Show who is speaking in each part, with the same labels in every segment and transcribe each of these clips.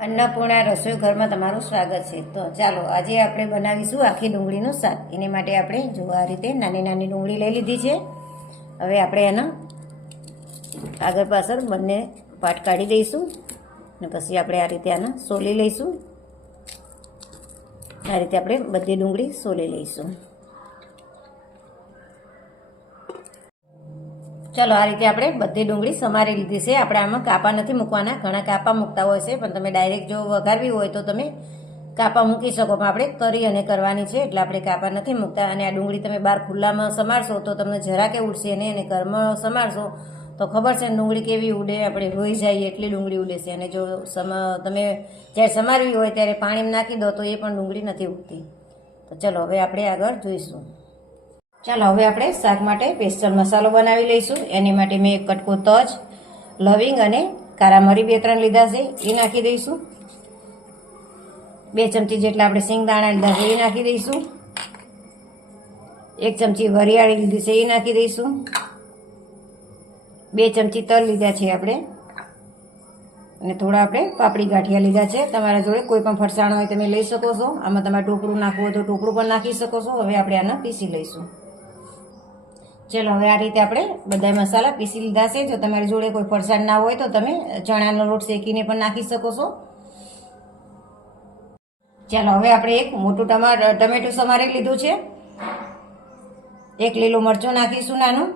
Speaker 1: અન્નપૂર્ણા રસોઈ ઘરમાં તમારું સ્વાગત છે. તો ચાલો, આજે આપણે બનાવીશું આખી ડુંગળીનું શાક. એની માટે આપણે જો આ રીતે નાની નાની ડુંગળી લઈ લીધી છે. હવે આપણે એના આગળ પાછળ બંને પાટ કાઢી દઈશું અને પછી આપણે આ રીતે આના સોલી લઈશું. આ રીતે આપણે બધી ડુંગળી સોલી લઈશું. ચલો, આ રીતે આપણે બધી ડુંગળી સમારી લીધી છે. આપણે આમાં કાપા નથી મૂકવાના. ઘણા કાપા મૂકતા હોય છે, પણ તમે ડાયરેક્ટ જો વઘારવી હોય તો તમે કાપા મૂકી શકો. પણ આપણે તરી અને કરવાની છે, એટલે આપણે કાપા નથી મૂકતા. અને આ ડુંગળી તમે બહાર ખુલ્લામાં સમારશો તો તમને જરા કે ઉડશે અને ઘરમાં સમારશો તો ખબર છે ડુંગળી કેવી ઉડે. આપણે રોઈ જાય એટલી ડુંગળી ઉડે છે. અને જો તમે જ્યારે સમારવી હોય ત્યારે પાણીમાં નાખી દો તો એ પણ ડુંગળી નથી ઉગતી તો ચલો, હવે આપણે આગળ જોઈશું. ચાલો, હવે આપણે શાક માટે પેસ્ટલ મસાલો બનાવી લઈશું. એની માટે મેં એક કટકો તજ, લવિંગ અને કારા મરી બે ત્રણ લીધા છે, એ નાખી દઈશું. બે ચમચી જેટલા આપણે સિંગદાણા લીધા છે, એ નાખી દઈશું. એક ચમચી વરિયાળી લીધી છે, એ નાખી દઈશું. બે ચમચી તલ લીધા છે આપણે. અને થોડા આપણે પાપડી ગાંઠિયા લીધા છે. તમારા જોડે કોઈ પણ ફરસાણ હોય તમે લઈ શકો છો. આમાં તમારે ટોપરું નાખવું હોય તો ટોપરું પણ નાખી શકો છો. હવે આપણે આને પીસી લઈશું. ચલો, હવે આ રીતે આપણે બધા મસાલા પીસી લીધા છે. જો તમારી જોડે કોઈ ફરસાણ ના હોય તો તમે ચણાનો લોટ શેકીને પણ નાખી શકો છો. ચાલો, હવે આપણે એક મોટું ટમા ટમેટું સમારી લીધું છે. એક લીલું મરચું નાખીશું નાનું.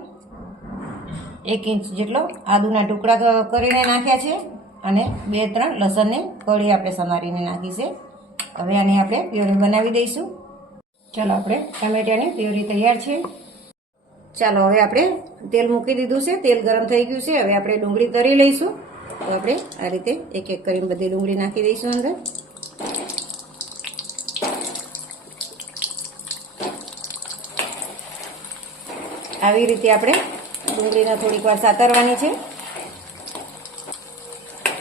Speaker 1: એક ઇંચ જેટલો આદુના ટુકડા કરીને નાખ્યા છે. અને બે, ત્રણ લસણને કળી આપણે સમારીને નાખી છે. હવે આની આપણે પ્યોરી બનાવી દઈશું. ચાલો, આપણે ટમેટાની પ્યોરી તૈયાર છે. ચાલો, હવે આપણે તેલ મૂકી દીધું છે. તેલ ગરમ થઈ ગયું છે. હવે આપણે ડુંગળી તરી લઈશું. તો આપણે આ રીતે એક એક કરીને બધી ડુંગળી નાખી દઈશું અંદર. આવી રીતે આપણે ડુંગળીને થોડીક વાર સાતરવાની છે.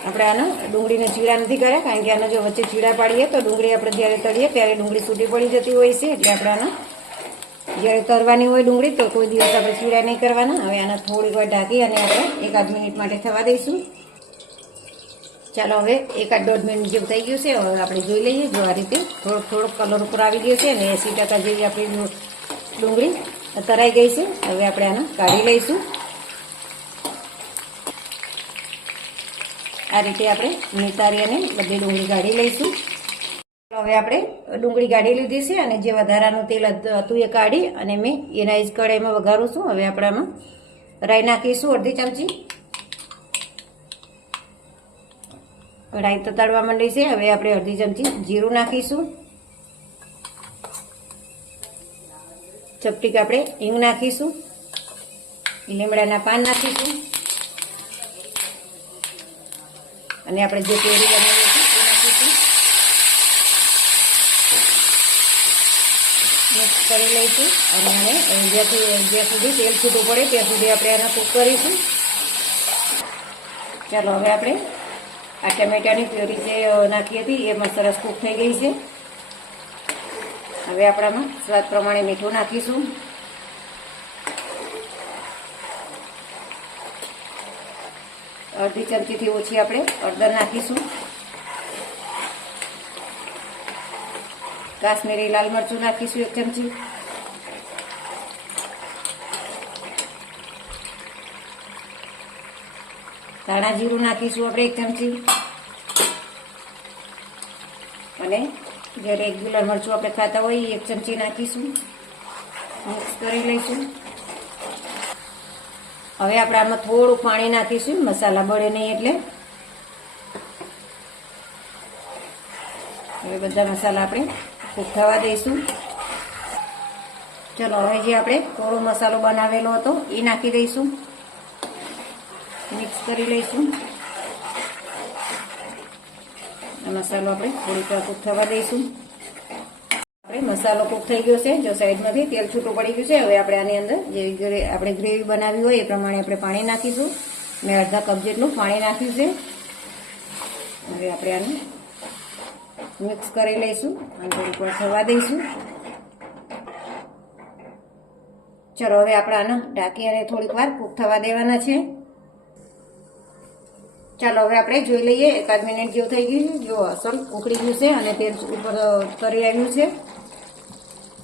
Speaker 1: આપણે આનો ડુંગળીને ચીડા નથી કર્યા, કારણ કે આનો જો વચ્ચે ચીડા પાડીએ તો ડુંગળી આપણે જ્યારે તળીએ ત્યારે ડુંગળી છૂટી પડી જતી હોય છે. એટલે આપણે આનો જ્યારે તરવાની હોય ડુંગળી તો કોઈ દિવસ આપણે ચીડા નહીં કરવાના. હવે આને થોડીક વાર ઢાંકી અને આપણે એકાદ મિનિટ માટે થવા દઈશું. ચાલો હવે એકાદ દોઢ મિનિટ જેવું થઈ ગયું છે. હવે આપણે જોઈ લઈએ જો આ રીતે થોડોક થોડોક કલર ઉપર આવી ગયો છે અને એંસી ટકા જેવી આપણી ડુંગળી તરાઈ ગઈ છે. હવે આપણે આને કાઢી લઈશું. આ રીતે આપણે નિતારી અને બધી ડુંગળી કાઢી લઈશું. હવે આપણે ડુંગળી કાઢી લીધી છે અને જે વધારાનું તેલ હતું એ કાઢી અને મેં એના જ કઢાઈમાં વઘારું છું. હવે આપણે આમાં રાઈ નાખીશું અડધી ચમચી. રાઈ તતાડવા માંડી છે. હવે આપણે અડધી ચમચી જીરું નાખીશું. ચપટીક આપણે હિંગ નાખીશું. લીમડાના પાન નાખીશું. અને આપણે જે કેરી બનાવી હતી એ નાખીશું. કરી લઈશું અને આને જ્યાંથી જ્યાં સુધી તેલ છૂટું પડે ત્યાં સુધી આપણે આને કૂક કરીશું. ચાલો, હવે આપણે આ ટમેટાની પ્યોરી જે નાખી હતી એમાં સરસ કૂક થઈ ગઈ છે. હવે આપણામાં સ્વાદ પ્રમાણે મીઠું નાખીશું. અડધી ચમચીથી ઓછી આપણે હળદર નાખીશું. કાશ્મીરી લાલ મરચું નાખીશું એક ચમચી. ધાણા જીરું નાખીશું આપણે એક ચમચી. અને જે રેગ્યુલર મરચું આપણે ખાતા હોય એ એક ચમચી નાખીશું. મિક્સ કરી લઈશું. હવે આપણે આમાં થોડું પાણી નાખીશું, મસાલા બળે નહીં એટલે. હવે બધા મસાલા આપણે થવા દઈશું. ચલો, હવે જે આપણે થોડો મસાલો બનાવેલો હતો, એ નાખી દઈશું. મિક્સ કરી લઈશું. મસાલો આપણે થોડીક વાર થવા દઈશું. આપણે મસાલો કૂક થઈ ગયો છે, જો સાઈડમાંથી તેલ છૂટું પડી ગયું છે, હવે આપણે આની અંદર જે આપણે ગ્રેવી બનાવી હોય, એ પ્રમાણે આપણે પાણી નાખીશું. મેં અડધા કપ જેટલું પાણી નાખ્યું છે. હવે આપણે આને મિક્સ કરી લઈશું અને થોડીક વાર થવા દઈશું. ચલો, હવે આપણે આને ઢાંકી અને થોડીક વાર કૂક થવા દેવાના છે. ચાલો, હવે આપણે જોઈ લઈએ, એકાદ મિનિટ જેવું થઈ ગયું છે. જો અસલ ઉકળી ગયું છે અને તેલ ઉપર તરી આવ્યું છે.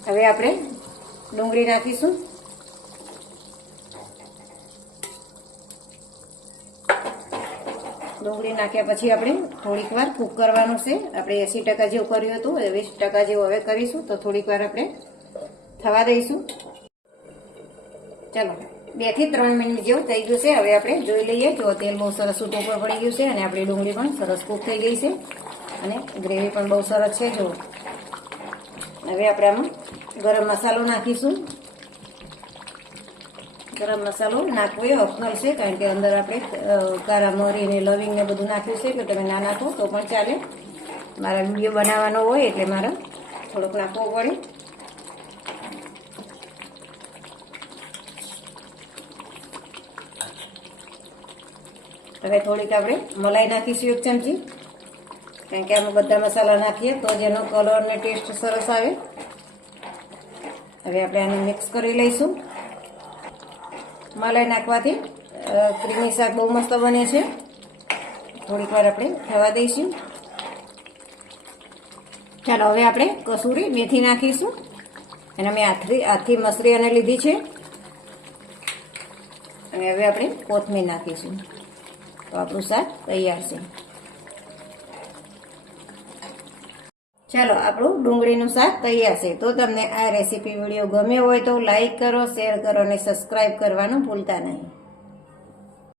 Speaker 1: હવે આપણે ડુંગળી નાખીશું. ડુંગળી નાખ્યા પછી આપણે થોડીક વાર કૂક કરવાનું છે. આપણે એંસી ટકા જેવું કર્યું હતું એ વીસ ટકા જેવું હવે કરીશું, તો થોડીક વાર આપણે થવા દઈશું. ચાલો, બેથી ત્રણ મિનિટ જેવું થઈ ગયું છે. હવે આપણે જોઈ લઈએ જો તેલ બહુ સરસ ઉપર પડી ગયું છે અને આપણી ડુંગળી પણ સરસ કૂક થઈ ગઈ છે. અને ગ્રેવી પણ બહુ સરસ છે જો હવે આપણે આમાં ગરમ મસાલો નાખીશું. ગરમ મસાલો નાખવો એ ઓપ્શનલ છે, કારણ કે અંદર આપણે કારા મરી ને લવિંગ ને બધું નાખ્યું છે કે તમે ના નાખો તો પણ ચાલે. મારા વીડિયો બનાવવાનો હોય એટલે મારે થોડોક નાખવો પડે. હવે થોડીક આપણે મલાઈ નાખીશું એક ચમચી. કારણ કે આમાં બધા મસાલા નાખીએ તો જેનો કલર ને ટેસ્ટ સરસ આવે. હવે આપણે આને મિક્સ કરી લઈશું. મલાઈ નાખવાથી ક્રીમી શાક બહુ મસ્ત બને છે. થોડીક વાર આપણે થવા દઈશું. ચાલો, હવે આપણે કસૂરી મેથી નાખીશું. અને મેં આથી આથી મસરી અને લીધી છે. અને હવે આપણે કોથમીર નાખીશું. તો આપણું શાક તૈયાર છે. ચાલો, આપણું ડુંગળીનું શાક તૈયાર છે. તો તમને આ રેસીપી વીડિયો ગમ્યો હોય તો લાઇક કરો, શેર કરો અને સબસ્ક્રાઈબ કરવાનું ભૂલતા નહીં.